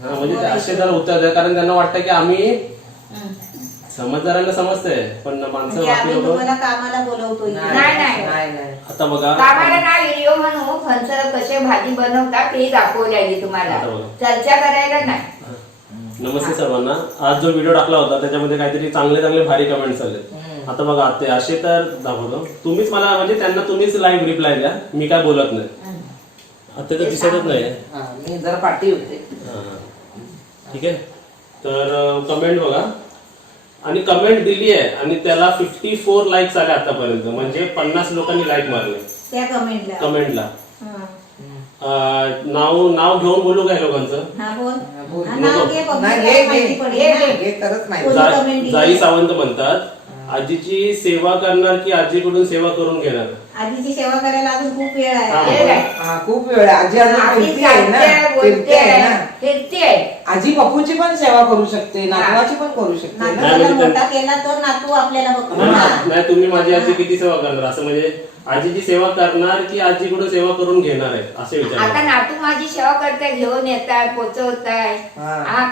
म्हणजे असे जरा उत्तर द्या, कारण त्यांना वाटतं की आम्ही समजदारांना समजतंय पण माणसं बाकी लोक कामाला बोलवतो. नाही आता बघा कामाला ना व्हिडिओ म्हणून फणस कसे भाजी बनवतात ते दाखवलेली तुम्हाला, चर्चा करायला नाही. नमस्ते सर्वांना. आज जो व्हिडिओ टाकला होता त्याच्यामध्ये काहीतरी चांगले चांगले भारी कमेंट्स आले. आता बघा ते असे तर दाखवतो तुम्हीच मला, म्हणजे त्यांना तुम्हीच लाईव्ह रिप्लाय द्या, मी काय बोलत नाही. आता तर दिसतच नाही. मी जर पाठी होते. ठीक आहे, तर कमेंट बघा. आणि कमेंट दिली आहे आणि त्याला 54 लाईक्स आले आतापर्यंत, म्हणजे 50 लोकांनी लाईक मारले त्या कमेंटला. नाव घेऊन बोलू काय लोकांचं? जाई सावंत म्हणतात, आजीची सेवा करणार की आजीकडून सेवा करून घेणार? आजीची सेवा करायला अजून खूप वेळ आहे. खूप वेळ आहे. आजी अजून फिरती आहे. आजी पप्पूची पण सेवा करू शकते, नातवाची पण करू शकते. मोठा केला तर नातू आपल्याला बघतो. नाही, तुम्ही माझी आजी किती सेवा करणार, असं म्हणजे आजीची सेवा करणार की आजीकडून सेवा करून घेणार आहे असे विचार. आता नातू माझी सेवा करताय, घेऊन येताय, पोचवताय,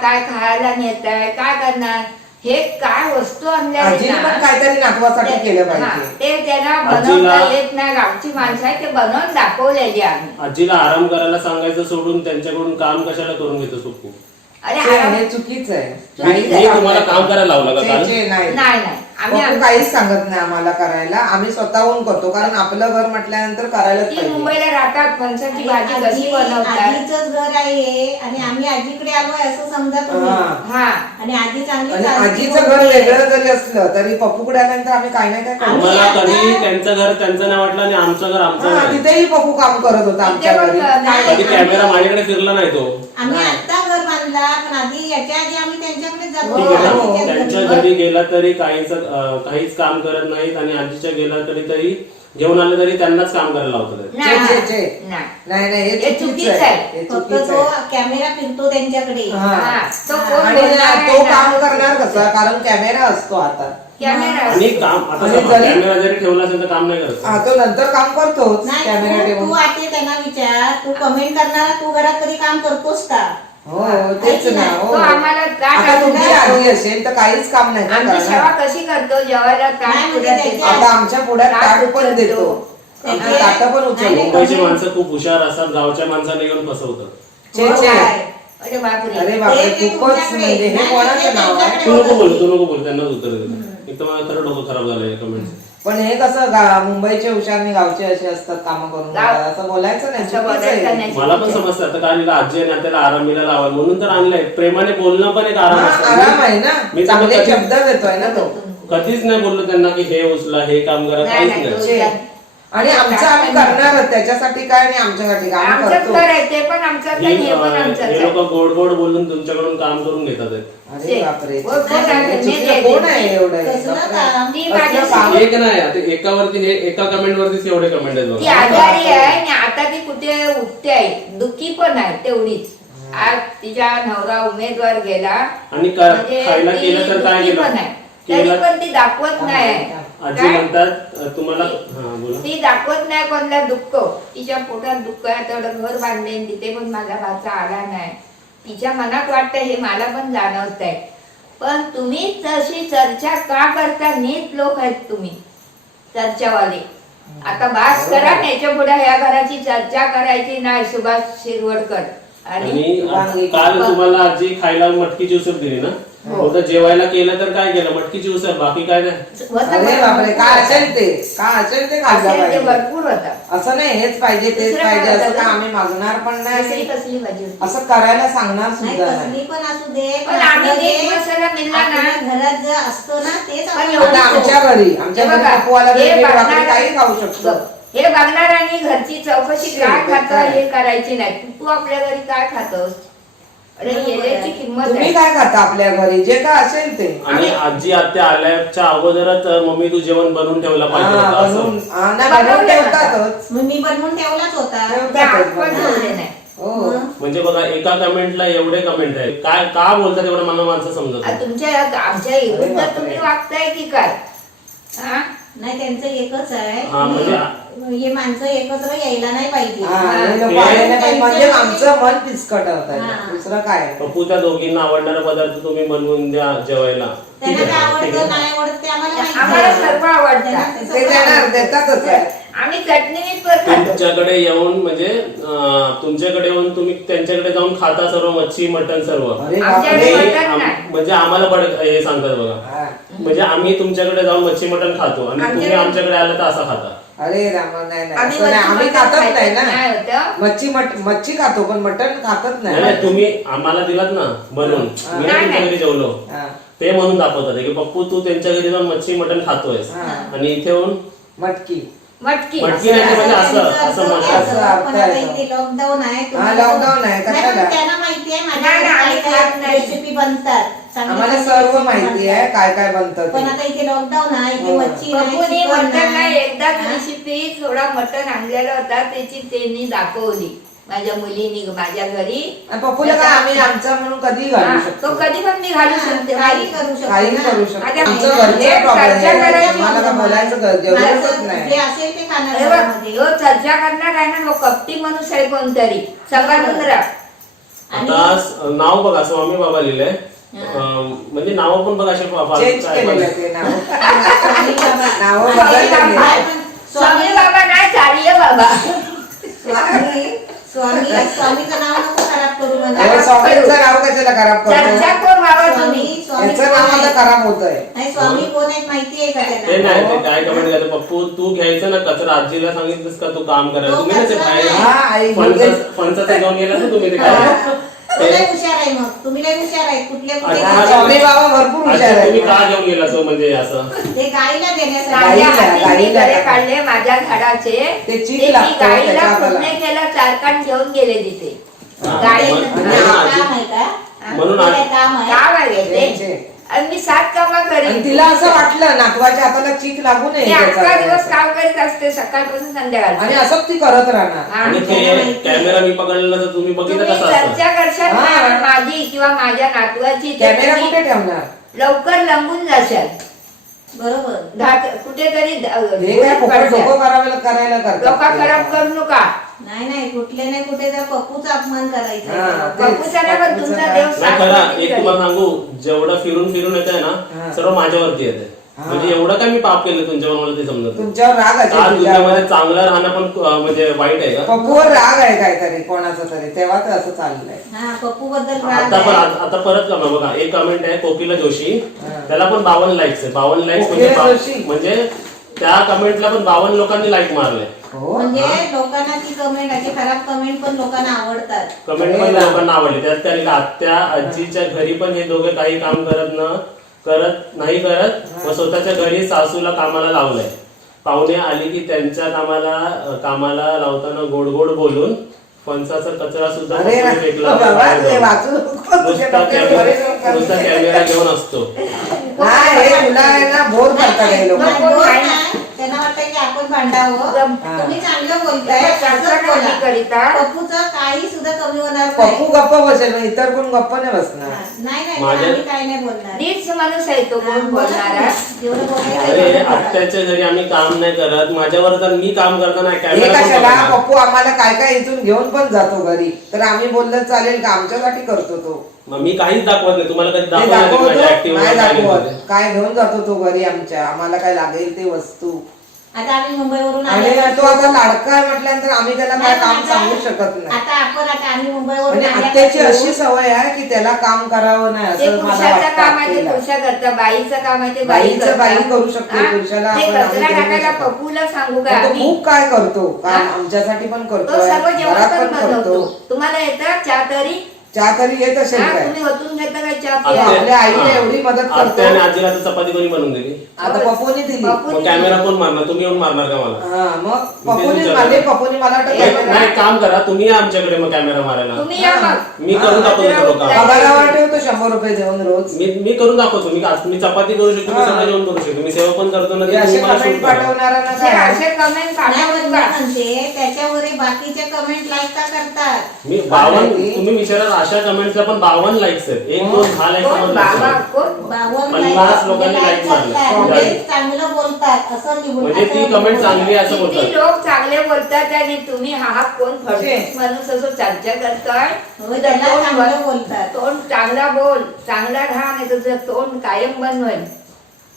काय खायला नेताय, काय करणार, हे काय वस्तू आणल्या काहीतरी नातवासाठी केलं पाहिजे. ते त्यांना बनवता येत नाही. गावची माणसं आहे ते बनवून दाखवलेली आम्ही. आजीला आराम करायला सांगायचं सोडून त्यांच्याकडून काम कशाला करून घेतो सुकू? अरे हे चुकीचं आहे. मी तुम्हाला काम करायला लावलं का काल? नाही आम्ही काहीच सांगत नाही आम्हाला करायला, आम्ही स्वतःहून करतो, कारण आपलं घर म्हटल्यानंतर करायलाच ती पाहिजे. मुंबईला राहतात, फणसाची भाजी कशी बनवतात. आजीचंच घर आहे आणि आम्ही आजीकडे आलोय असं समजा तुम्ही. आणि आजी चांगली, आजीचं घर वेगळं जरी असलं तरी पप्पूकडे आल्यानंतर आम्ही काय नाही काय करतो. मला कधी त्यांचं घर त्यांचं नाही वाटलं आणि आमचं घर आमचं घर. तिथेही पप्पू काम करत होता आमच्या घरी. कधी कॅमेरा माझ्याकडे फिरला नाही तो. आम्ही आता घर बांधला, पण आधी याच्या आधी आम्ही त्यांच्याकडे जातो. त्यांच्या घरी गेला तरी काहीच काम करत नाहीत आणि आजीच्या गेला तरी घेऊन आले तरी त्यांनाच काम करायला लावतात. नाही हे चुकीचं आहे. कॅमेरा फिरतो त्यांच्याकडे. तो काम करणार कसा, कारण कॅमेरा असतो आता. आणि काम आता कॅमेरा जरी ठेवला असेल तर काम नाही करत. तो नंतर काम करतो कॅमेरा ठेवून. तू आता त्यांना विचार, तू कमेंट करणार, तू घरात कधी काम करतोस का? हो तेच ना. हो आता तुमची आजी असेल तर काहीच काम नाही आमची सेवा कशी करतो, जेवायला आता आमच्या पुढ्यात ताट पण देतो, ताट पण उचलतो. मुंबईची माणसं खूप हुशार असतात, गावच्या माणसाला येऊन फसवतात. अरे बापरे, अरे बापरे, खूपच. म्हणजे हे कोणाचं नाव आहे? तू नको बोल, त्यांनाच उत्तर देतो. एक तर मला खरं डोकं खराब झालंय कमेंट. पण हे कसं मुंबईचे हुशार आणि गावचे असे असतात, काम करून असं बोलायचं नाही. मला पण समजतं आता काय आजी आणि त्याला आराम मिळायला हवा म्हणून तर आणलंय. प्रेमाने बोलणं पण एक आराम आहे ना, मी चांगले शब्द देतोय ना तो. कधीच नाही बोललो त्यांना की हे उचला, हे काम करा, काहीच नाही. आणि आमचं आम्ही करणार, त्याच्यासाठी काय नाही, आमच्यासाठी काम करतो. हे लोक गोड गोड बोलून तुमच्याकडून काम करून घेतात. अरे बापरे, कोण आहे एवढं? एक नाही, आता एकावरती एका कमेंट वरतीच एवढे कमेंट आहेत. ती आजारी आहे आता ती कुठे उठते आहे, दुःखी पण आहे तेवढीच. आज तिचा नवरा उमेदवार गेला आणि खायला केलं तर काय तरी पण ती दाखवत नाही. आजी म्हणतात तुम्हाला ती दाखवत नाही कोणला दुःख. तिच्या पोटात दुःख आहे, तेवढं घर बांधले तिथे पण माझा भाचा आला नाही. तिच्या मनात वाटतं हे मला पण जाणवत आहे. पण तुम्ही तशी चर्चा का करता? नीट लोक आहेत तुम्ही चर्चावाले. आता बास करा, त्याच्या पुढे या घराची चर्चा करायची नाही. सुभाष शिरवडकर आणि काल तुम्हाला आजी खायला मटकीची उसळ दिली ना, जेवायला केलं तर काय केलं? मटकीची उसळ, बाकी काय नाही. अरे बापरे, काय असेल ते भरपूर होता. असं नाही हेच पाहिजे तेच पाहिजे असं का आम्ही मागणार पण नाही, असं करायला सांगणार सुद्धा नाही. पण असू दे, घरात जे असतो ना तेच आमच्या घरी काही खाऊ शकतो. हे बघणाऱ्यांनी घरची चौकशी काय खातं हे करायची नाही. तू आपल्या घरी काय खातोस? अरे येण्याची किंमत तुम्ही काय खाता आपल्या घरी, जे काय असेल ते. आणि आजी आत्या आल्याच्या अगोदरच मम्मी तू जेवण बनवून ठेवला पाहिजे. मी बनवून ठेवलाच होता. म्हणजे बघा एका कमेंटला एवढे कमेंट आहे. काय का बोलतात एवढं मला माणसं समजत. तुमच्या आमच्या विरुद्ध तुम्ही वागताय की काय? नाही त्यांचं एकच आहे हा, म्हणजे हे माणसं एकत्र यायला नाही पाहिजे हे लोकं आलेले नाही, म्हणजे आमचं मन पिचकट होत दुसरं काय. पप्पू त्या दोघींना आवडणारा पदार्थ तुम्ही बनवून द्या जेवायला. ठीक त्यांना काय आहे, ठीक आवडतं आहे. नाही आवडत ते आम्हाला माहिती आम्हाला आहे. सर्व आवडतं. त्यांना ते ते सर्व देणार आवडतं. देतातच आहे. आम्ही चटणी मीठ पण खातो. तुमच्याकडे येऊन म्हणजे तुमच्याकडे येऊन तुम्ही त्यांच्याकडे जाऊन खाता सर्व मच्छी मटण सर्व. अरे आमच्याकडे बापरे. मटण नाही. म्हणजे आम्हाला हे सांगतात बघा. हा. म्हणजे आम्ही तुमच्याकडे जाऊन मच्छी मटण खातो आणि तुम्ही आमच्याकडे आला तर असा खाता. अरे रामा, नाही नाही आम्ही असं नाही. आम्ही मच्छी खातच मटण नाही नाही ना. होतं. मच्छी खातो पण मटण खातच नाही नाही. नाही, तुम्ही आम्हाला दिलात ना बनवून, मी नाही, तुमच्या नाही. घरी जेवलो हा. ते म्हणून दाखवतात की पप्पू तू त्यांच्या घरी जाऊन मच्छी मटण खातोयस हा. आणि इथे येऊन मटकी. मटकी मटकी नाही ते म्हणजे असं त्यांचं असं असं म्हणतात. असं अर्थ पण आता आहे. इथे लॉकडाऊन आहे हा, लॉकडाऊन आहे. नाही, कशाला? पण त्यांना माहिती आहे नाही, नाही, माझ्या आम्ही खात नाही. रेसिपी बनतात चांगली आम्हाला चांगली सर्व recipe माहिती आहे बनतात. काय काय बनतं पण ते. आता इथे लॉकडाऊन आहे इथे हो. मच्छी नाही पप्पूनी चिकन मटण नाही, एकदाच हा? रेसिपी थोडा मटण आणलेला होता त्याची त्यांनी दाखवली माझ्या मुलीनी माझ्या घरी. आणि पप्पूला काय आम्ही आमचा म्हणून कधी घालू हा, शकतो. तो कधी पण मी घालू शकते काही करू शकतो काही ना. करू शकतो. आता आमचं हे घरचं प्रॉब्लेम चर्चा आहे. करायची आम्हाला काय बोलायचं जरूरतच माझं जे नाही. असेल ते खाणार हे बघ, घरामध्ये. ह्यो चर्चा करणार आहे ना, ह्यो कपटी माणूस आहे कोणतरी सकाळून आता नाव बघा स्वामी बाबा लिहिलंय. म्हणजे नाव पण बघा असे चेंज केलेलं ते नाव. स्वामी बाबा. नाव स्वामी बदललेली बाबा. आहे. स्वामी बाबा नाही चारिय बाबा. स्वामीचं नाव नको खराब करू अहो, म्हणजे स्वामींचं नाव कशाला खराब चर्चा करतो. कोण बाबा तुम्ही? याचं नाव आता खराब होतंय. नाही स्वामी कोण आहेत माहितीये का ते त्यांना नाही ते काय कमेंट करते पप्पू तू घ्यायचं ना कचरा आजीला सांगितलंस का तू काम करायला तो तुम्ही ना ते कचरा बाहेर नाही. हा, आई बोलते. फणसाचं घेऊन गेला ना तुम्ही ते काय तो लय हुशार आहे मग तुम्ही लय हुशार आहे कुठले कुठले अच्छा, हा, स्वामी बाबा भरपूर हुशार अच्छा, तुम्ही आहे. का घेऊन गेला तो म्हणजे असं ते गाईला देण्यासाठी माझ्या गाईला- हातीने गाईला गरे टाका. काढले माझ्या झाडाचे. ते चीक ते मी लागतं गाईला त्याच्या हाताला. पूर्ण केलं, 4 कान घेऊन गेले तिथे. हा, गाई म्हणून काम आहे का म्हणून ते काय काम आहे काम आहे ते. त्यांचे. आणि मी 7 कामं आणि करीन. तिला असं वाटलं नातवाच्या हाताला चीक लागू नये मी अख्खा दिवस त्याचा. काम करीत असते सकाळपासून संध्याकाळ. आणि असंच ती करत राहणार. आणि ते कॅमेरा मी पकडलेला तर तुम्ही बघितलं तुम्ही कसं असतं चर्चा करशाल हा. ना माझी किंवा माझ्या नातवाची तर कॅमेरा तुम्ही कुठे ठेवणार. लवकर लंबून जाशाल. बरोबर कुठेतरी हे काय फुकट डोकं करायला करतात. डोका खराब करू नका. नाही नाही कुठले नाही कुठे तर पप्पूचा अपमान करायचा हा. आहे. पप्पूचा पण तुमचा देव नाही साथ खरं देईल एक तरी. तुम्हाला सांगू जेवढं फिरून फिरून येत आहे हा. ना सर्व माझ्यावरती येते हा. म्हणजे एवढं काय मी पाप केलं तुमच्यावर मला ते समजत नाही. तुमच्यावर राग आज असेल दुनियामध्ये चांगलं राहणं पण म्हणजे वाईट आहे का पप्पूवर राग आहे काहीतरी कोणाचा तरी तेव्हा तर असं चाललंय. हा पप्पू बद्दल आता पण आता परत कमा बघा एक कमेंट आहे कोकिला जोशी हा. त्याला पण 52 लाईक्स आहे 52 लाईक्स कोकिला जोशी? म्हणजे त्या कमेंटला पण 52 लोकांनी लाईक मारले हो. म्हणजे लोकांना ती कमेंट अशी खराब कमेंट पण लोकांना आवडतात कमेंट पण लोकांना आवडले त्यात त्या आत्या आजीच्या घरी पण हे दोघे काही काम करत नाही व स्वतःच्या घरी सासूला कामाला लावलंय पाहुणे आली की त्यांच्या कामाला लावताना गोड गोड बोलून फणसाचा कचरा सुद्धा अरे पकडून फेकला बाबा, बाहेर ते जाऊन. वाचू नको. तुझ्या नुसता कॅमेरा घेऊन असतो नाही, हे तुला आहे ना बोर करतात हे लोक. नाही, बोल नाही. त्यांना वाटतं की आपण भांडावं हा. तुम्ही चांगलं बोलताय चर्चा असंच बोला. नाही करीता. पप्पूचं काही सुद्धा कमी होणार पप्पू नाही गप्प बसेल मग इतर कोण गप्प नाही बसणार. नाही नाही माझ्या- आम्ही काही नाही बोलणार नीच माणूस आहे तो कोण बोलणारा. जेवढं बोलायचं अरे तेवढं बोला. आत्याच्या घरी आम्ही काम नाही करत माझ्यावर तर मी काम करताना हे कॅमेरा पण कशाला बघणार. पप्पू आम्हाला काय काय इथून घेऊन पण जातो घरी तर आम्ही बोललं चालेल का आमच्यासाठी करतो तो. मग मी काहीच दाखवत नाही तुम्हाला कधी ते दाखवलं नाही दाखवतो माझ्या active नाही वर काय दाखवत नाही. काय घेऊन जातो तो घरी आमच्या आम्हाला काय लागेल ते वस्तू. आता आम्ही मुंबईवरून आणि आलो. तो आता लाडका आहे म्हटल्यानंतर आम्ही त्याला काय नाही, काम आता- सांगू शकत नाही. आता आम्ही मुंबईवरून म्हणजे आल्यापासून- आत्याची अशी सवय आहे की त्याला काम करावं नाही ते असं मला पुरुषाचं काम आहे ते वाटतं. पुरुषा करता बाईचं काम आहे ते बाई बाईचं करता. बाई करू शकते, हा? पुरुषाला ते आपण आम्ही कचरा करू टाकायला शकतो. पप्पूला सांगू का तो आम्ही? खूप काय करतो काम हा? आमच्यासाठी पण तो करतो सर्व जेवण घरात पण पण करतो. बनवतो. तुम्हाला येतं चहा तरी? चहा तरी येत असेल हा, काय तुम्ही होतून घेता काय चहा आत्या- प्यायला? आपल्या आईला हा. एवढी मदत करतो. आत्या आणि आजीला तर चपाती कोणी बनवून दिली आता पप्पूने दिली पप्पू- मग कॅमेरा कोण मारणार तुम्ही येऊन मारणार का मला हा मग तेच पप्पूने विचारलं. मारले पप्पूने मला हे वाटतं बघा. नाही काम करा तुम्ही या आमच्याकडे मग कॅमेरा मारायला तुम्ही या मग. मी करून दाखवतो तो काम पगारावर ठेव शकतो 100 रुपये देऊन रोज. मी करून दाखवतो. मी चपाती करू शकतो, मी सगळं जेवण करू शकतो, मी सेवा पण करतो ना. हे असे कमेंट पाठवणाऱ्यांना हे काय असे कमेंट नाही, पण पाठवू मी का? म्हणते त्याच्यावर बाकीचे कमेंट लाईक का करतात? मी 52 तुम्ही विचाराल अशा कमेंट्सला पण 52 लाईक्स आहेत. 1 2 10 लाईक्स कोण बाबा कोण 52 लोकांनी like मारलं. म्हणजे चांगलं बोलतात असं निवडून म्हणजे ती comment चांगली आहे असं किती बोलतात. लोक चांगले बोलतात आणि तुम्ही हा कोण फडफडीत माणूस असं चर्चा करताय. हो, त्याला चांगलं बोलतात. तोंड चांगला बोल, चांगला राहा, नाही तुझं तोंड कायम बनवेल.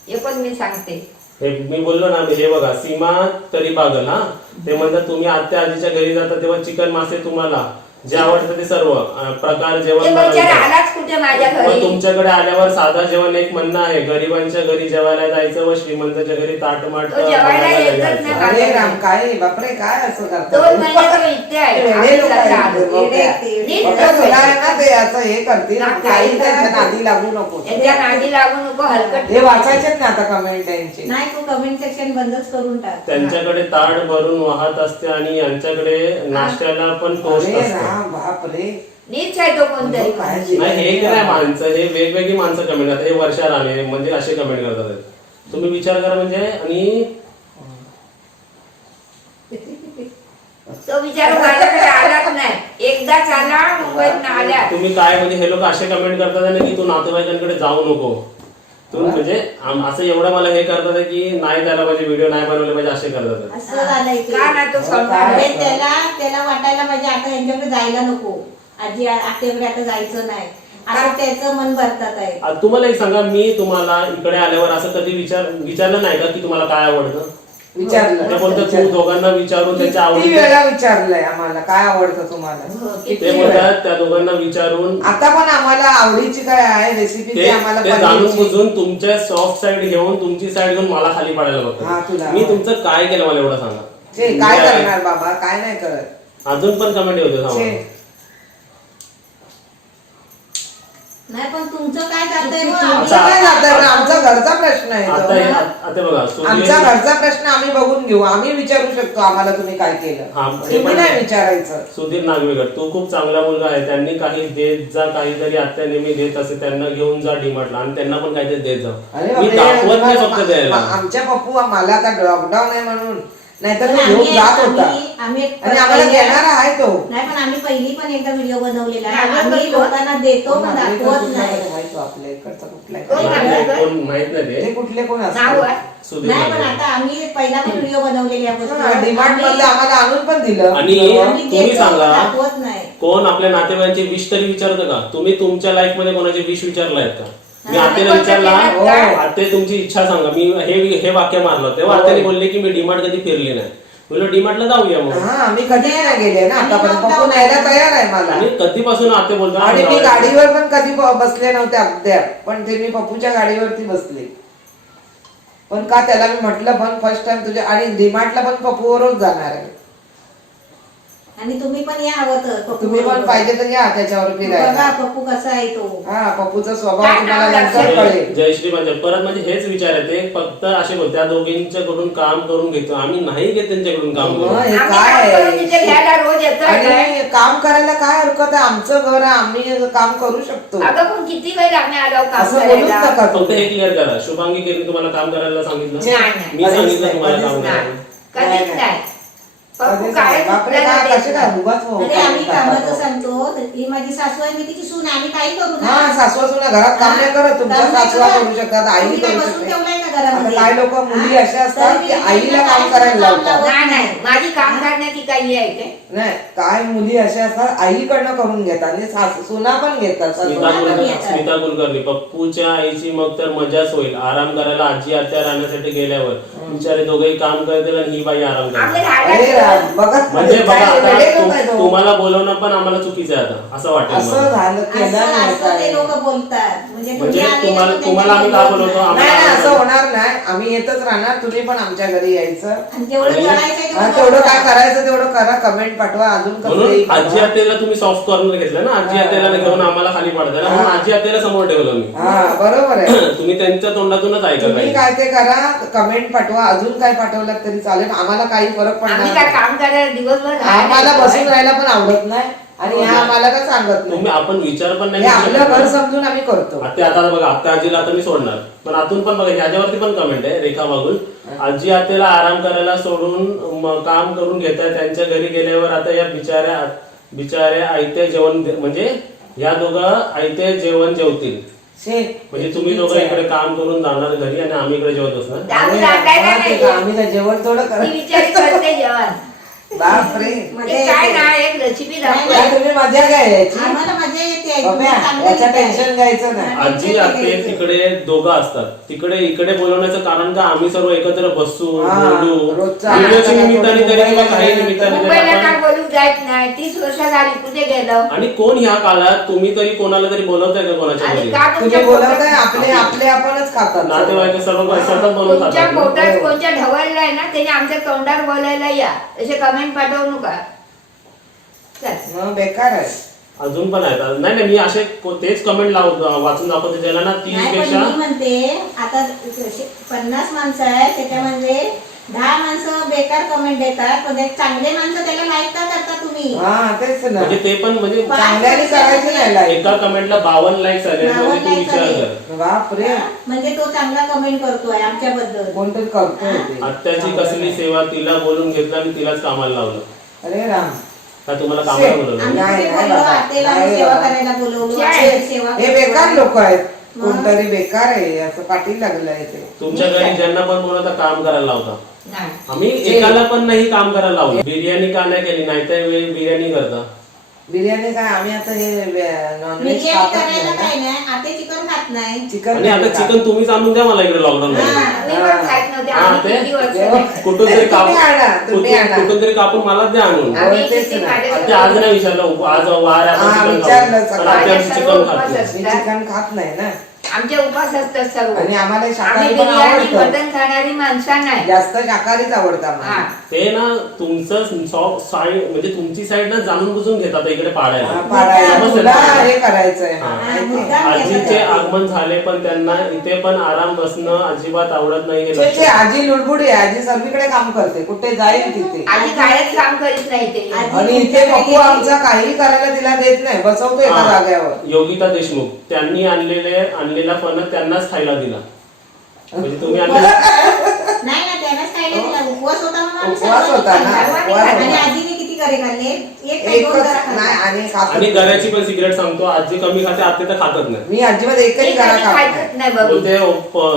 हे पण मी सांगते. हे मी बोललो ना, हे बघा सीमा तरी पागल. हा ते म्हणतात तुम्ही आत्या आजीच्या घरी जाता तेव्हा चिकन मासे तुम्हाला जे आवडतं ते सर्व प्रकार हे जेवण बिचारा बनवायचं. आलाच कुठे माझ्या मग घरी. तुमच्याकडे आल्यावर साधा जेवण एक म्हणणं आहे, गरिबांच्या घरी जेवायला जायचं व श्रीमंताच्या घरी ताटमाट तो जेवायला बघायला येतच जायचं. नाही. अरे राम, काय बापरे, काय असं 2 महिने तो इथे आहे. वेडे आम्ही लोक सध्या आहेत. आलो. नीट बघा, तुला आहे बसायचं. ना ते असं हे करतील, ना, काही काही त्यांच्या करा. नादी लागू नको. यांच्या नादी लागू नको, हलकट. हे वाचायचेच ना आता कमेंट त्यांची. नाही, तू कमेंट सेक्शन बंदच करून टाक. त्यांच्याकडे ताट भरून वाहत असते आणि यांच्याकडे नाश्त्याला पण टोस्ट अरे असते. राम, बापरे. नीच आहे तो कोणतरी. काय नाही हे नाही माणसं, हे वेगवेगळी माणसं कमेंट करतात. हे वर्षा राणे म्हणजे असे कमेंट करतात. तुम्ही विचार करा म्हणजे. आणि तो विचार माझ्याकडे आलाच नाही. एकदाच आला मुंबईत आल्या. तुम्ही काय म्हणजे हे लोक असे कमेंट करतात ना की तू नातेवाईकांकडे जाऊ नको. तुम्ही म्हणजे असं एवढं मला हे करतात की नाही त्याला पाहिजे, व्हिडिओ नाही बनवले पाहिजे असे करतात. असं झालंय ते. का नाही तो सोडणार म्हणजे आहे? त्याला वाटायला पाहिजे आता यांच्याकडे जायला नको, आजी आत्याकडे आता जायचं नाही, आता त्याचं मन भरतात आहे. आता तुम्हाला एक सांगा, मी तुम्हाला इकडे आल्यावर असं कधी विचारलं नाही का की तुम्हाला काय आवडतं? विचारलं. ते बोलतात तू दोघांना विचारून त्याच्या किती आवडीचं. वेळा विचारलंय आम्हाला काय आवडतं तुम्हाला. ते बोलतात त्या दोघांना विचारून आता पण आम्हाला आवडीची काय आहे रेसिपी ते आम्हाला ते जाणून पनीरची. बुजून तुमच्या सॉफ्ट साईड घेऊन तुमची साईड घेऊन मला खाली पाडायला हा, बघतात. तुला. मी तुमचं काय केलं मला एवढं सांगा. छे, काय करणार बाबा, काय नाही करत. अजून पण कमेंट होते सांगा. छे. नाही पण तुमचं काय जातंय मग? आमचं काय जातं, आमचा घरचा प्रश्न आहे आता तो. आता बघा आमचा घरचा प्रश्न आम्ही बघून घेऊ, आम्ही विचारू शकतो आम्हाला तुम्ही काय केलं. हा, हे तुम्ही पण नाही आहे. विचारायचं. सुधीर नागवेकर, तू खूप चांगला मुलगा आहे. त्यांनी काही देत जा, काहीतरी आत्या नेहमी देत असे, त्यांना घेऊन जा डीमार्टला आणि त्यांना पण काहीतरी देत जा. अरे मी बापरे, दाखवत नाही फक्त द्यायला. आमच्या पप्पू मला आता लॉकडाऊन आहे म्हणून, नाहीतर पण तो घेऊन जात होता आम्ही आणि आम्हाला देणारा आहे तो. नाही पण आम्ही पहिली पण एकदा व्हिडिओ बनवलेला आहे. नाही, आम्ही पण लोकांना देतो पण दाखवत नाही. आहे तो आपल्या इकडचा कुठला कोण माहित नाही, कोण माहित नाही ते ते. कुठले कोण नाव असतात. आहे. सुधीर नाही पण नागवेकर. आता आम्ही पहिला पण व्हिडिओ बनवलेली आहे गोष्टीवर. डिमांड मधलं आम्हाला आणून पण दिलं. आणि आम्ही तुम्ही देतो, सांगा दाखवत नाही. कोण आपल्या नातेवाईकांचे विश तरी विचारतं का? तुम्ही तुमच्या लाईफ मध्ये कोणाचे विश विचारले आहेत का? मी आत्याला विचारला, हो. आत्या तुमची इच्छा सांगा. मी हे वाक्य मारलं तेव्हा आत्याने बोलले की मी डीमार्ट कधी फिरली नाही. बोललो डीमार्टला जाऊया मग. हा, मी कधी नाही गेले ना आतापर्यंत. पप्पू न्यायला तयार आहे मला. आणि कधीपासून आत्या बोलतात आणि मी गाडीवर पण कधी बसले नव्हते अद्याप, पण ते मी पप्पूच्या गाडीवरती बसले. पण का त्याला मी म्हटलं पण फर्स्ट टाइम तुझ्या, आणि डीमार्टला पण पप्पूवरच जाणार आहे. आणि तुम्ही पण या हवं तर पप्पू तुम्ही पण बरोबर. पाहिजे तर या त्याच्यावर बघा फिरायला. पप्पू कसा आहे तो. हा, पप्पूचा स्वभाव काय तुम्हाला नाव नंतर लागतं? कळेल. जयश्री म्हणजे परत म्हणजे हेच विचार येते. फक्त असे बोलते त्या दोघींच्याकडून काम करून घेतो आम्ही, नाही घेत त्यांच्याकडून काम मग करून. हे आम्ही काय काम करून तिथे घ्यायला रोज येतो काय? आणि काम करायला काय हरकत आहे, आमचं घर आहे, आम्ही काम करू शकतो. अगं पण किती वेळ आम्ही आलो काम असं बोलूच करायला. नका फक्त तुम्ही. हे क्लिअर करा, शुभांगी केली तुम्हाला काम करायला सांगितलं? नाही, नाही. मी सांगितलं कधीच तुम्हाला नाही, काम कधीच करायला? कधीच नाही. पप्पू कधीच काय नाही. बापरे, आपल्याला काय देत कसे नाही. काय उगाच हो- अरे आम्ही कामाचं करतात. सांगतो, ही माझी सासू आहे, मी तिची सून आहे, आम्ही काही करू हा, ना. सासू सुना घरात काम नाही करत, तुमच्या काम नाही सासूला करत. करू शकतात, आई तुम्ही काय करू बसून शकते. ठेवलंय का आता घरामध्ये? काय लोक मुली हा? अशा असतात तरी की मी आईला तिला काम काय करायला काम लावतात. नाही नाही, माझी काम करण्याची काही आहे ते. नाही, काय मुली अशा असतात आईकडनं करून घेतात आणि सुना पण घेतात. स्मिता पण कुलकर्णी, येतात. स्मिता कुलकर्णी, पप्पूच्या आईची मग तर मजाच होईल. आराम करायला आजी आत्या राहण्यासाठी गेल्यावर बिचारे दोघेही काम करतील आणि ही बाई आराम आम्ही करते. अरे राहायला राम, बघा म्हणजे बघा काय आता वेडे लोक आहेत हो. तुम्हाला बोलवणं पण आम्हाला चुकीचं आहे आता असं वाटेल असं मला. झालं केलं नाही असं ते काय. लोक बोलतात. म्हणजे म्हणजे तुम्ही आले तुम्हाला तर तुम्हाला आम्ही का त्यांच्याकडे बोलवतो? बोलतात. नाही नाही, असं आम्हाला होणार नाही. आम्ही येतच राहणार, तुम्ही पण आमच्या घरी यायचं. आणि जेवढं आणि- करायचंय हा, तेवढं काय करायचं तेवढं करा, कमेंट पाठवा. अजून कसंही म्हणून आजी पाठवा. आत्याला तुम्ही सॉफ्ट कॉर्नर घेतलं ना, आजी आत्याला घेऊन आम्हाला खाली पडतं ना, म्हणून आजी आत्याला समोर ठेवलं मी. हा बरोबर आहे. तुम्ही त्यांच्या तोंडातूनच ऐका तुम्ही काही. काय ते करा, कमेंट पाठवा, अजून काय पाठवलं तरी चालेल, आम्हाला काही फरक पडणार आम्ही काय नाही. काम करायला दिवसभर आम्हाला बसून राहायला पण आवडत नाही आणि ह्या आम्हाला काय सांगत तुम्ही नाही. आपण विचार पण हे नाही आपलं घर समजून आम्ही करतो. आता बघा, आत्या आजीला आता मी सोडणार, पण आतून पण बघा, ह्याच्यावरती पण कमेंट आहे रेखा मागून. आजी आत्याला आराम करायला सोडून काम करून घेतात, त्यांच्या घरी गेल्यावर आता या बिचाऱ्या आयते जेवण म्हणजे या दोघं आयते जेवण जेवतील. म्हणजे तुम्ही दोघं इकडे काम करून जाणार घरी आणि आम्ही इकडे जेवत असणार. आम्ही जातायला नाही. आम्ही काय जेवण थोडं ती करत. विचारी करते जेवण. बापरे, ते काय नाही, एक रेसिपी दाखव. काय तुम्ही मजा काय यायची? आम्हाला मजा येते बघा, चांगलं याचं येतंय. टेन्शन घ्यायचं नाही. आजी आते तिकडे दोघं असतात, तिकडे इकडे बोलवण्याचं कारण का आम्ही सर्व एकत्र बसू, हा, बोलू, रोजचा व्हिडिओच्या निमित्ताने तरी किंवा काही निमित्ताने तरी मुंबईला काय आपण. बोलू जात नाही. 30 वर्ष झाली कुठे गेलो. आणि कोण ह्या काळात तुम्ही तरी कोणाला तरी बोलवताय का कोणाच्या आणि घरी? का तुम्ही तुमच्या बोलवताय, पोटात- आपले आपणच खातात. नातेवाईक सर्व स्वतः बोलवत तुमच्या असतात ना. पोटात कोणत्या ढवळलाय ना त्याने आमच्या तोंडावर बोलायला या. असे कमेंट पाठवू नका. चल. मग बेकार आहे. अजून पण आहेत. नाही मी असे तेच कमेंट वाचून दाखवते ज्याला ना नाही, पण 30 पेक्षा मी म्हणते आता 50 माणसं आहेत त्याच्यामध्ये 10 माणसं बेकार कमेंट देतात, पण एक चांगले माणसं त्याला लाईक का करता तुम्ही? हा तेच ना, म्हणजे ते पण म्हणजे चांगल्याने करायचं नाही लाईक. एका कमेंटला 52 लाईक्स आले. 52 म्हणजे तू likes विचार आले. कर. बापरे, म्हणजे तो चांगला कमेंट करतोय आमच्याबद्दल. कोणतरी करतोय ते. आत्याची कसली सेवा, तिला बोलून घेतलं आणि तिलाच कामाला लावलं. अरे राम, का तुम्हाला कामाला बोलवलं? आम्ही नाही, कुठे नाही बोललो, बाबा. आत्याला नाही सेवा बाबा. करायला बोलवलो, छे, आत्याची सेवा हे करतोय. बेकार लोक आहेत. मग? कोणतरी बेकार आहे असं पाठी लागलंय ते. तुमच्या घरी ज्यांना पण बोलवता काम करायला लावता. नाही. आम्ही एकाला पण नाही काम करायला लावलं. बिर्याणी का नाही केली? नाही तर बिर्याणी करता. बिर्याणी काय आम्ही आता हे नॉनव्हेज बिर्याणी खातच करायला नाही काय नाही, आता चिकन खात नाही. ना. चिकन आणि आता चिकन तुम्हीच आणून द्या मला इकडे लॉकडाऊन मध्ये. मी पण खात नव्हते. हा, आम्ही ते- किती वर्ष जेव्हा- झाली. कुठून तरी तुम्ही आणा, तुम्ही आणा. कुठून तरी कापून मला द्या आणून. आम्ही तेच किती ना. माझ्या ते आज नाही विचारलं, आज वार आहे, आपण हा, चिकन विचारलं खाऊ. सकाळी. पण आता आम्ही चिकन खात माझ्या नाही. सर्व मी चिकन खात नाही ना, आमचे उपास असतात सर्व. आणि आम्हाला आम्ही शाकाहारी पण बिर्याणी आवडतं. मटण खाणारी माणसं नाही. जास्त शाकाहारीच आवडतं हा. आम्हाला. ते ना तुमचं साईड म्हणजे तुमची साईड ना जाणून बुजून घेतात इकडे पाडायला. हा, पाडायला समजलं तुला ना? हे करायचंय. हा. माहिती आहे? मुद्दाम आजीचे घेतात. आगमन झाले पण त्यांना इथे पण आराम बसणं अजिबात आवडत नाही हे छे, छे, लक्षात. आजी लुडबुडी आहे. आजी सर्वीकडे काम करते, कुठे जाईल तिथे. आधी कायच काम करीत नाही ते. आणि इथे पप्पू आमचा काही करायला तिला देत नाही, बसवतो एका हा. जाग्यावर. योगिता देशमुख त्यांनी आणलेला फणस त्यांनाच खायला दिला. म्हणजे तुम्ही आणले नाही ना, त्यालाच खायला दिला. उपवास होता म्हणून आम्ही उपवास सर्वांनी होता ना, खाल्ला. उपवास आणि होता. आजीने किती करे खाल्ले? एक काही दोन एकच जरा नाही खाल्ला. आणि खातो. आणि गऱ्याची पण सिगरेट सांगतो, आजी कमी खाते, आते तर खातच नाही. मी अजिबात एकही ते गाणं कधी खात नाही. खायचंच नाही बघू. बोलते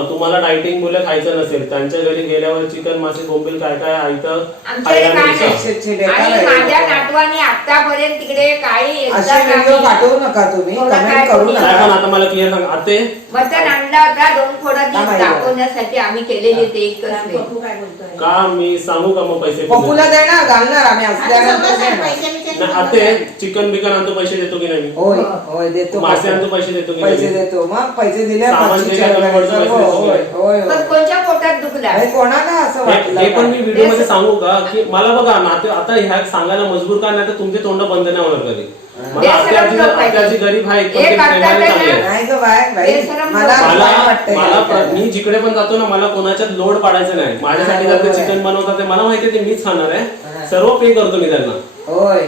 तुम्हाला डायटिंग मुलं खायचं नसेल, त्यांच्या घरी गेल्यावर चिकन मासे बोंबील काय काय आयतं आमच्याकडे खायला काय मिळतं. नाही. छे, छे, बेकार आणि आहे. माझ्या नातवाने आतापर्यंत तिकडे काही एकदा असे व्हिडिओ काही पाठवू नका तुम्ही, थोडा कमेंट काय करू तुम्ही- काय पण नका. आता मला क्लिअर सांग आते. मटण आणला होता 2 फोडा ती थांबा, दाखवण्यासाठी आम्ही केलेले ते एक कसले. पप्पू काय बोलतोय? का मी सांगू का मग पैसे पप्पूला देणार, घालणार आम्ही आता असल्यानंतर समजा देणार. पैसे बिसे नाही, आते चिकन बिकन आणतो पैसे देतो की नाही मी? होय होय देतो. मासे आणतो पैसे देतो की पैसे नाही? देतो, मग पैसे दिले सामान पक्षीच्या जे काय वगैरे कमी सर्व. पडतं होय पैसे होय पण होय. कोणत्या पोटात दुखला? हे कोणाला असं वाटलं हे पण मी का? व्हिडिओ मध्ये सांगू का की मला बघा नाते आता ह्या सांगायला मजबूर का नाही तर तुमचे तोंड बंद नाही होणार कधी. मला आत्याची गरीब आहे पण ते एक प्रेमाने आत्या चांगले आहे. नाही ग बाय बाई, बेशरम मला लोक. मला काय वाटतंय मला काय? मी जिकडे पण जातो ना मला कोणाच्यात लोड पाडायचं नाही. माझ्यासाठी जर ते चिकन बनवतात ते मला माहिती आहे ते मीच खाणार आहे, सर्व पे करतो मी त्यांना. होय.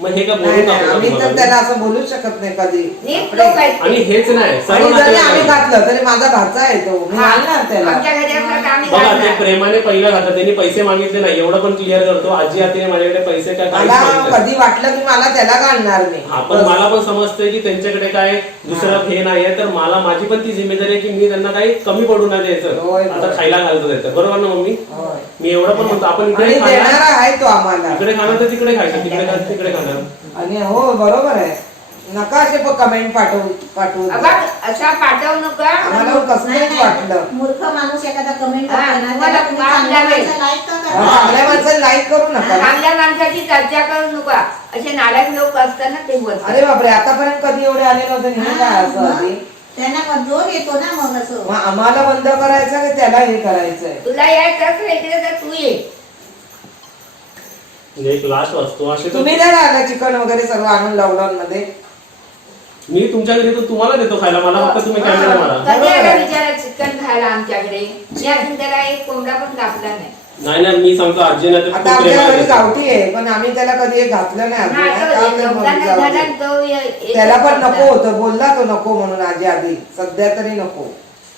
मग हे का नाही बोलू नाही, आम्ही तर नका त्याला असं बोलू शकत नाही कधी. नीट लोक आहेत. आणि हेच नाही सर्व आणि जरी आम्ही नातेवाईक. घातलं तरी माझा भाचा आहे तो, मी घालणार त्याला. आमच्या घरी असला तर आम्ही बघा ते घालणार. प्रेमाने पहिला घातलं त्यांनी पैसे मागितले नाही एवढं पण क्लिअर करतो. आजी आतीने माझ्याकडे पैसे काय काहीच मला मागितले नाही. कधी वाटलं की मला त्याला घालणार नाही. हा पण मला पण समजतंय की त्यांच्याकडे काय दुसरं हे नाहीये तर मला माझी पण ती जिम्मेदारी आहे की मी त्यांना काही कमी पडू नाही द्यायचं. होय, आता होय. खायला घालतो द्यायचं बरोबर ना मम्मी? होय. मी एवढं पण म्हणतो आपण आणि इकडे खाणार देणारा आहे तो आम्हाला. इकडे खाणार तर तिकडे खायचं तिकडे खायचं तिकडे खाणार. आणि हो बरोबर आहे. नका असे कमेंट पाठवू. बघ असा पाठवू नका. आम्हाला कसंच वाटलं. मूर्ख माणूस एखादा कमेंट हा, करतो ना, तुम्हाला त्याला तुम्ही पाप चांगल्या लागेल. माणसाला like का करता? चांगल्या माणसाला लाईक करू नका. चांगल्या माणसाची चर्चा करू नका. असे नालायक लोक असतात ते बोलतात. अरे बापरे, आतापर्यंत कधी एवढे आले नव्हते. हे काय असं मग आधी? त्यांना जोर येतो ना मग असं. मग आम्हाला बंद करायचं की त्याला हे करायचंय? तुला यायचं असेल इकडे तर तू ये. म्हणजे एक लास्ट वाचतो असे तर तुम्ही नाही राहिला चिकन वगैरे सर्व आणून लॉकडाऊन मध्ये? मी तुमच्याकडे येतो, तुम्हाला देतो खायला, मला फक्त तुम्ही कॅमेरा मारा. कधी आला विचारा चिकन खायला आमच्याकडे? मी अजून त्याला एक कोंबडा पण कापला नाही. नाही मी सांगतो आजीने ते आता खूप आमच्या प्रेमाने घरी देतात. गावठी आहे पण आम्ही त्याला कधी एक घातलं नाही हा, अजून. तो का ते लोकांना म्हणून जाऊ दे. घरात जाऊ एक त्याला पण कोंबडा. नको होतं, बोलला तो नको म्हणून आजी आधी, सध्या तरी नको.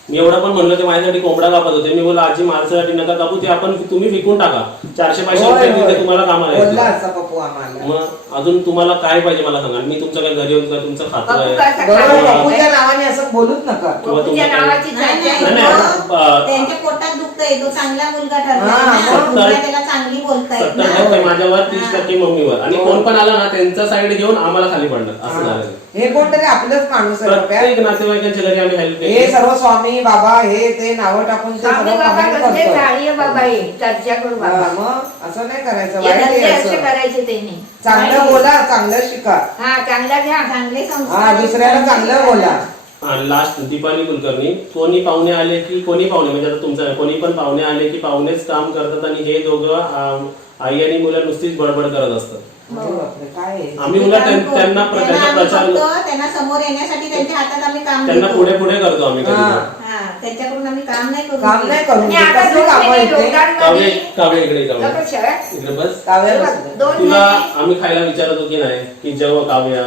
मी एवढं पण म्हणलं ते माझ्यासाठी कोंबडा कापत होते. मी बोला आजी माझ्यासाठी नका कापू, ते आपण तुम्ही विकून टाका, 400-500 होय, रुपये होय. तिथे तुम्हाला कामाला बोलला येतील. असा पप्पू आम्हाला. मग अजून तुम्हाला काय पाहिजे मला सांगा, मी तुमचं काय घरी येऊन काय तुमचं खातो पप्पू आहे कसा बरोबर, खायला पप्पूच्या आहे? नावाने असं बोलूच नका. किंवा पप्पूच्या तुमचं नावाची नाही, चर्चा नाही, आहे. तो त्यांच्या पोटात दुखतोय, तो चांगला मुलगा ठरला हा, ना. मग मुलगा त्याला चांगली बोलतायत 70% ना. माझ्यावर, 30% मम्मीवर, आणि कोण पण आला ना त्यांचा साईड घेऊन आम्हाला खाली पडणार असं झालं. हे कोणतरी आपलंच माणूस आहे पप्या. प्रत्येक नातेवाईकांच्या घरी आम्ही हेल्प हे सर्व स्वामी बाबा हे ते नावं टाकून ते स्वामी सर्व बाबा comment कसले करतो. चाळीये बाबा हे चर्चा करू हा, बाबा. मग असं नाही करायचं, हे वाईट आहे धंदे असे असं. करायचे त्यांनी. चांगलं बोला, चांगलं शिका. हा, चांगला घ्या. चांगले हा, संस्कार दुसऱ्याला चांगलं बोला. आणि लास्ट दीपाली कुलकर्णी, कोणी पाहुणे आले की कोणी पाहुणे म्हणजे आता तुमचं कोणी पण पाहुणे आले की पाहुणेच काम करतात आणि हे दोघं आई आणि मुलं नुसतीच बडबड करत असतात. अरे बापरे, काय आहे? आम्ही उलट त्यांना त्याचा प्रचार, त्यांना समोर येण्यासाठी त्यांच्या हातात आम्ही काम त्यांना देतो. पुढे पुढे करतो आम्ही कधी हा. पण. हा, त्यांच्याकडून आम्ही काम नाही करू काम नाही करून आणि देत. आता कसली 2 कामं महिने इथे? काव्य लोकांमध्ये काव्य इकडे काव्य लोकं शहरात इकडे बस. काव्या बसल्या. 2 तुला महिने आम्ही खायला विचारतो की नाही की जेव्हा काव्या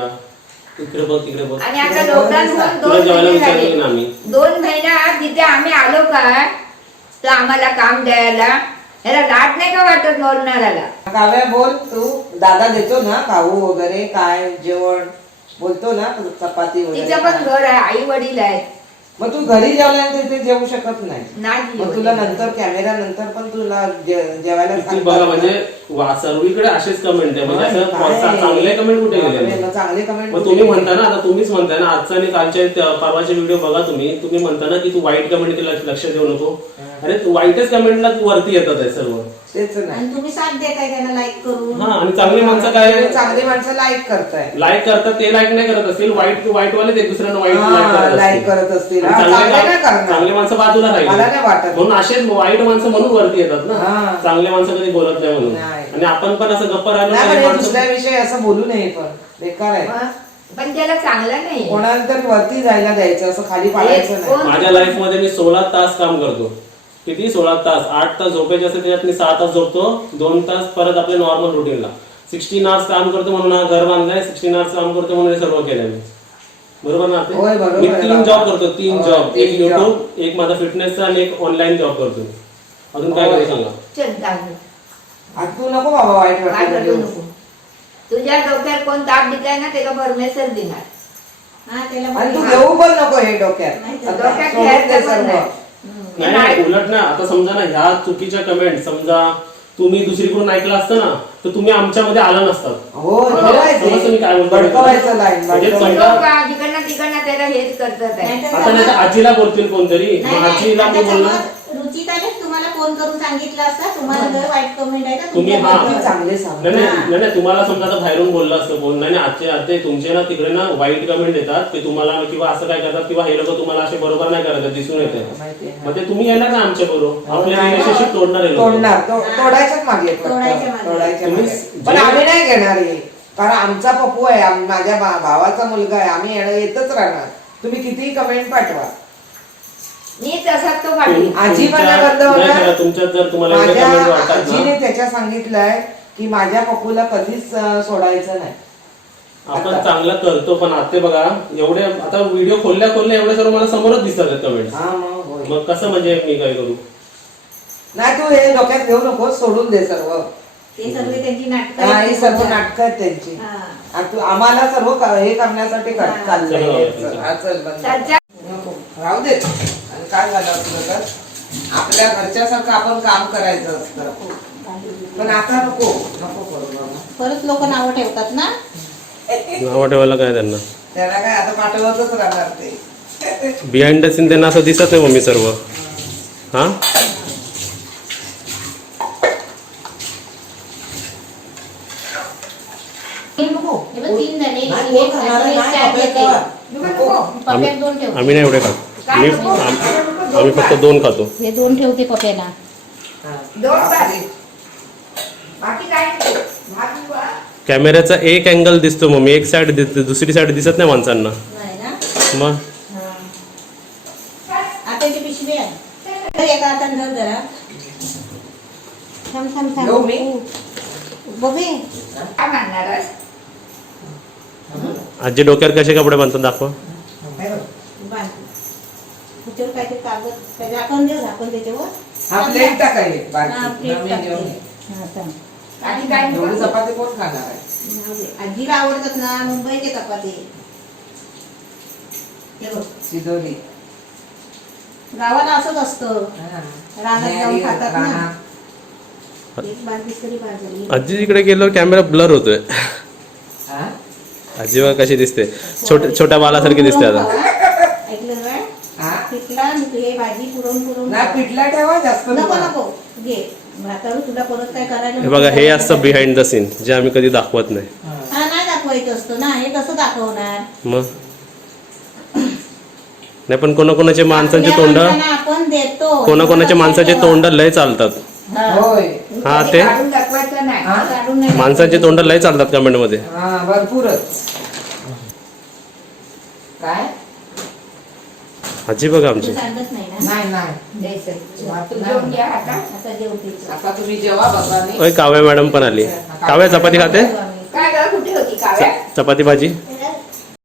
इकडे बघ तिकडे बघ. आणि आता लॉकडाऊन तुला होऊन 2 जेवायला महिने विचारतो की झाले. ना आम्ही 2 महिन्यात जिथे आम्ही आलो काय तर आम्हाला काम द्यायला ह्याला लाट नाही का वाटत बोलणाऱ्याला? काव्या बोल, तू दादा देतो ना खाऊ वगैरे काय जेवण बोलतो ना तू, चपाती वगैरे तिचं पण काय? घर आहे, आई वडील आहेत. मग तू घरी जेवल्यानंतर इथे जेवू शकत नाही. नाही मग तुला नंतर कॅमेरा नंतर पण तुला जेवायला ती सांगतात बघा ना. म्हणजे सर्वीकडे असेच कमेंट आहे म्हणजे असं काय? चांगले कमेंट कुठे बापरे, गेले? मग चांगले कमेंट मग तुम्ही म्हणता ना, आता तुम्हीच म्हणताय ना, आजचा आणि कालच्या परवाचे व्हिडिओ बघा तुम्ही म्हणता ना की तू वाईट कमेंट लक्ष देऊ नको. अरे तू वाईटच कमेंटला वरती येतात आहे सर्व. तेच नाही. आणि तुम्ही साथ देताय त्यांना लाईक करून. हा, आणि चांगली माणसं काय चांगली माणसं लाईक करताय, लाईक करतात, ते लाईक नाही करत असतील, वाईट वाले ते दुसऱ्यांना वाईट लाईक करत असतील. आणि हा, चांगले नाही करणार. चांगले माणसं बाजूला मला राहिले नाही वाटत. म्हणून असेच वाईट माणसं म्हणून वरती येतात ना. हा. चांगले माणसं कधी बोलत नाही म्हणून. नाही. आणि आपण पण असं गप्पा राहिलो नाही, ना, पण हे हे माणसं- दुसऱ्याविषयी असं बोलू नये, पण बेकार आहे. पण त्याला चांगलं नाही. कोणाला तरी वरती जायला द्यायचं, असं खाली पाडायचं नाही. कोण- माझ्या लाईफ मध्ये मी 16 तास काम करतो. किती? 16 तास. 8 तास झोपायचे असते त्याच्यात मी 6 तास झोपतो, 2 तास परत आपल्या नॉर्मल रुटीनला. 16 आवर्स काम करतो म्हणून हा घर बांधलाय, 16 आवर्स काम करतो म्हणून हे सर्व केलं मी. बरोबर ना ते? होय, बरोबर मी आहे 3 बाबा. जॉब करतो, 3 होय, जॉब. 3 एक job. युट्यूब, एक माझा फिटनेसचा आणि एक ऑनलाईन जॉब करतो मी. अजून काय होय. करू सांगा? चल चांगलं. आता तू नको बाबा वाईट काय वाटत करू नको. तुझ्या डोक्यात कोण ताप दिलाय ना त्याला परमेश्वर देणार. हा, त्याला आणि तू बोलू. घेऊ पण नको हे डोक्यात. नाही, आता डोक्यात सोडून घ्यायचं दे पण सर्व. नाही. नाही नाही, उलट ना, आता समजा ना ह्या चुकीच्या कमेंट समजा तुम्ही दुसरीकडून ऐकलं असतं ना तर तुम्ही आमच्यामध्ये आला नसतात. हो, समजतं मी काय बोलतो? भडकवायचं लाईन म्हणजे लोक समजा जिकडनं तिकडनं त्याला हेच करतात आहे. नाहीतर आता नाही तर आजीला बोलतील कोणतरी, नाही, मग नाही, आजीला मी आता बोलणार समज रुचितानेच तुम्हाला फोन करून सांगितलं असतं, तुम्हाला जर वाईट कमेंट आहे तर तुम्ही तुमच्या हा. बरोबर. चांगले सांग. नाही नाही नाही, तुम्हाला समजा आता बाहेरून बोललं असतं कोण, नाही आजचे आते तुमचे ना तिकडे ना वाईट कमेंट येतात ते तुम्हाला, किंवा असं काय करतात किंवा हे लोक तुम्हाला असे बरोबर नाही करत दिसून येते. माहिती आहे. मग ते तुम्ही येणार ना आमच्या बरोबर, आपल्या नाही. रिलेशनशिप तोडणार आहे लोकं. तोडणार तोडायच्याच मागे आहेत तोडायच्या वाटतं. मागे. तोडायच्या तुम्ही मागे. पण आम्ही नाही घेणार हे, कारण आमचा पप्पू आहे, माझ्या भावाचा मुलगा आहे, आम्ही येतच राहणार. तुम्ही कितीही कमेंट पाठवा. मी तसाच तो पाठवू. आजी पण तुमच्या- बंद होणार. नाही खरं, तुमच्यात जर तुम्हाला एवढे माझ्या comment वाटतात ना, आजीने त्याच्या सांगितलंय की माझ्या पप्पूला कधीच सोडायचं नाही. आपण आता. चांगलं करतो पण आता बघा एवढे आता व्हिडिओ खोलल्या एवढे सर्व मला समोरच दिसतात कमेंट. हा, मग होय. मग कसं म्हणजे मी काय करू? नाही, तू हे डोक्यात घेऊ नको, सोडून दे सर्व. ते सर्व त्यांची नाटकं हा, आहेत. ही सर्व नाटकं आहेत त्यांची. हा. आणि तू आम्हाला सर्व हे करण्यासाठी हा. चाललंय. चला, हा, चल, बंद. चर्चा नको, राहू दे. आणि काय झालं असलं तर आपल्या घरच्यासारखं आपण काम करायचं असतं, पण आता नको नको करू बाबा. परत लोक नावं ठेवतात ना. नाव ठेवायला काय त्यांना त्याला काय आता पाठवतच राहणार ते. बिहाइंड द सीन त्यांना असं दिसत नाही मम्मी सर्व. हा हे बघ, 3 झाले. नाही, कोण खाणार आहे? नाही, पप्या नको. पप्यात 2 ठेव. आम्ही नाही एवढे खात. आम्ही फक्त 2 खातो. हे 2 ठेवते पप्याला. हा. 2 तास. बाकी काय नाही. भात किंवा कॅमेऱ्याचा एक अँगल दिसतो मम्मी, एक साइड दिसते, दुसरी साइड दिसत नाही माणसांना. मग आताची पिशवी आहे तर एका हातात धर जरा थांब थांब येऊ मी? थांब बघे काय म्हणणारच आजी डोक्यावर कसे कपडे बांधतात दाखवा. बांध त्याच्यावर काहीतरी कागद काय झाकण देऊ झाकण त्याच्यावर हा प्लेट टाकायले हा, प्लेट बाकी टाकते. घेऊन ये. हा, थांब. आणि काय एवढी चपाती कोण खाणार आहे? जाऊ दे. आजीला आवडतात ना मुंबईचे चपाती हे बघ शिदोरी. गावाला असंच असतं हा. रानात जाऊन न्यारी, खातात ना. रानात. एक बाजरी तरी बाजरी आजी इकडे गेल्यावर कॅमेरा ब्लर होतोय. हा? आजी बघा कशी दिसते, छोट्या बालासारखी दिसते आता. ऐकलं काय हा? पिठला हे भाजी पुरवून पुरवून ना पिठला ठेवा जास्त नको नका. नको घे भातावर तुला परत काय करायला हे बघा हे असतं बिहाइंड द सीन जे आम्ही कधी दाखवत नाही. हा. हा नाही दाखवायचं असतं ना हे कसं दाखवणार मग नाही पण कोणाकोणाचे माणसांचे आपल्या तोंड माणसांना आपण देतो कोणाकोणाचे माणसाचे तोंड लय चालतात. हा. होय. हा कधी ते काढून दाखवायचं नाही हा? काढून नाही माणसांचे तोंड लय चालतात कमेंट मध्ये. हा भरपूरच. काय? आजी बघा आमची तू सांगत नाही ना नाही नाही द्यायचं तू जेवून घ्या आता आता जेवतेच आता तुम्ही जेव्हा बघा नाही. ओय काव्या मॅडम पण आली. काव्या चपाती खाते, काय ग कुठे होती काव्या चपाती भाजी.